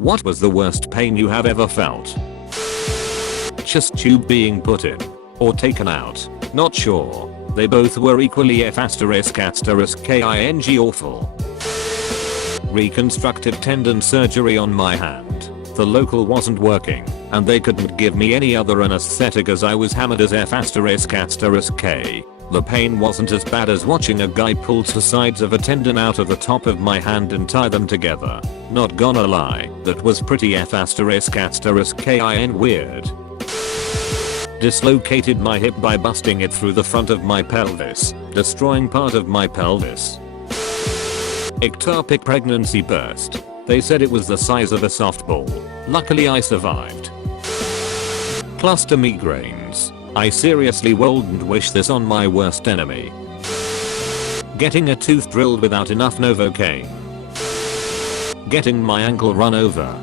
What was the worst pain you have ever felt? Chest tube being put in. Or taken out. Not sure. They both were equally ****king awful. Reconstructive tendon surgery on my hand. The local wasn't working, and they couldn't give me any other anesthetic as I was hammered as ****k. The pain wasn't as bad as watching a guy pull two sides of a tendon out of the top of my hand and tie them together. Not gonna lie, that was pretty ****king weird. Dislocated my hip by busting it through the front of my pelvis, destroying part of my pelvis. Ectopic pregnancy burst. They said it was the size of a softball. Luckily I survived. Cluster migraines. I seriously wouldn't wish this on my worst enemy. Getting a tooth drilled without enough Novocaine. Getting my ankle run over.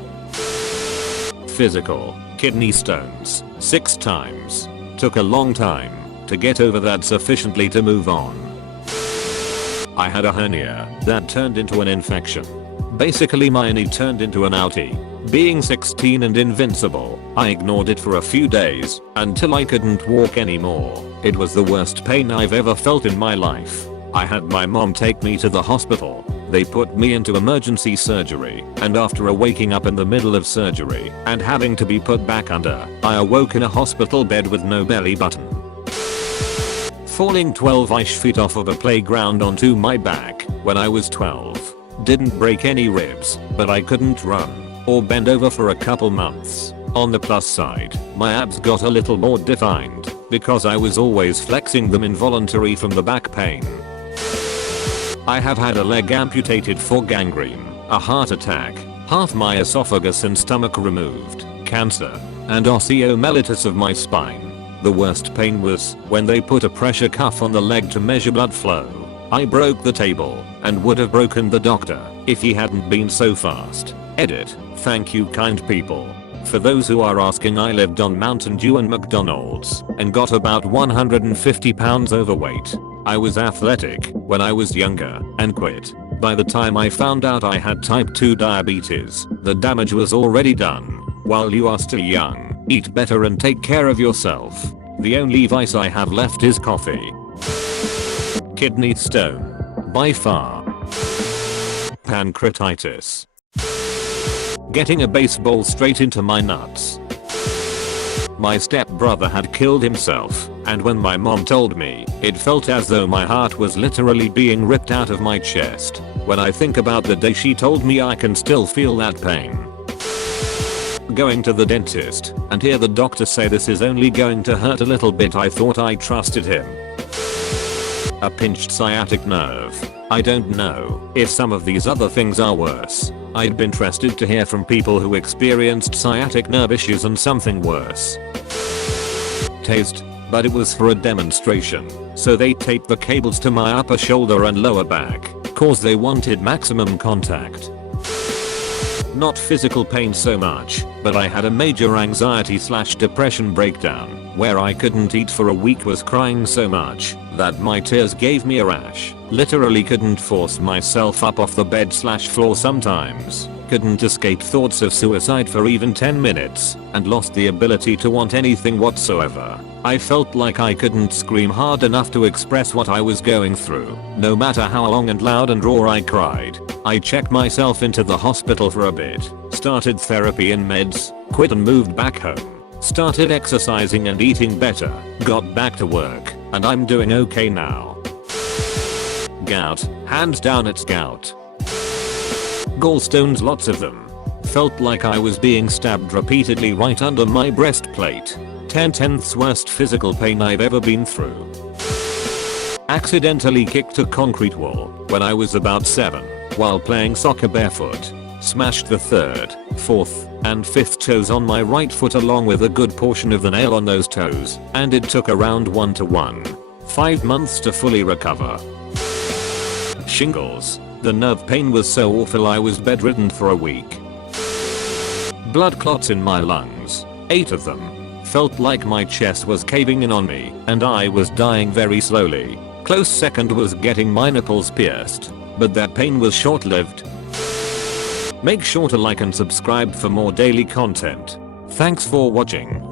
Physical. Kidney stones. 6 times. Took a long time to get over that sufficiently to move on. I had a hernia that turned into an infection. Basically my innie turned into an outie. Being 16 and invincible, I ignored it for a few days until I couldn't walk anymore. It was the worst pain I've ever felt in my life. I had my mom take me to the hospital. They put me into emergency surgery, and after waking up in the middle of surgery and having to be put back under, I awoke in a hospital bed with no belly button. Falling 12-ish feet off of a playground onto my back when I was 12. Didn't break any ribs, but I couldn't run or bend over for a couple months. On the plus side, my abs got a little more defined because I was always flexing them involuntarily from the back pain. I have had a leg amputated for gangrene, a heart attack, half my esophagus and stomach removed, cancer, and osteomyelitis of my spine. The worst pain was when they put a pressure cuff on the leg to measure blood flow. I broke the table and would have broken the doctor if he hadn't been so fast. Edit. Thank you kind people. For those who are asking, I lived on Mountain Dew and McDonald's and got about 150 pounds overweight. I was athletic when I was younger and quit. By the time I found out I had type 2 diabetes, the damage was already done. While you are still young, eat better and take care of yourself. The only vice I have left is coffee. Kidney stone. By far. Pancreatitis. Getting a baseball straight into my nuts. My stepbrother had killed himself, and when my mom told me, it felt as though my heart was literally being ripped out of my chest. When I think about the day she told me, I can still feel that pain. Going to the dentist and hear the doctor say this is only going to hurt a little bit. I thought I trusted him. A pinched sciatic nerve. I don't know if some of these other things are worse. I'd be interested to hear from people who experienced sciatic nerve issues and something worse. Taste, but it was for a demonstration, so they taped the cables to my upper shoulder and lower back, cause they wanted maximum contact. Not physical pain so much, but I had a major anxiety/depression breakdown where I couldn't eat for a week, was crying so much that my tears gave me a rash. Literally couldn't force myself up off the bed/floor sometimes. Couldn't escape thoughts of suicide for even 10 minutes and lost the ability to want anything whatsoever. I felt like I couldn't scream hard enough to express what I was going through. No matter how long and loud and raw I cried. I checked myself into the hospital for a bit, started therapy and meds, quit and moved back home. Started exercising and eating better, got back to work, and I'm doing okay now. Gout, hands down it's gout. Gallstones, lots of them. Felt like I was being stabbed repeatedly right under my breastplate. 10/10ths worst physical pain I've ever been through. Accidentally kicked a concrete wall when I was about 7 while playing soccer barefoot. Smashed the 3rd, 4th, and 5th toes on my right foot along with a good portion of the nail on those toes, and it took around 1 to 1.5 months to fully recover. Shingles. The nerve pain was so awful I was bedridden for a week. Blood clots in my lungs. 8 of them. Felt like my chest was caving in on me and I was dying very slowly. Close second was getting my nipples pierced, but that pain was short-lived. Make sure to like and subscribe for more daily content. Thanks for watching.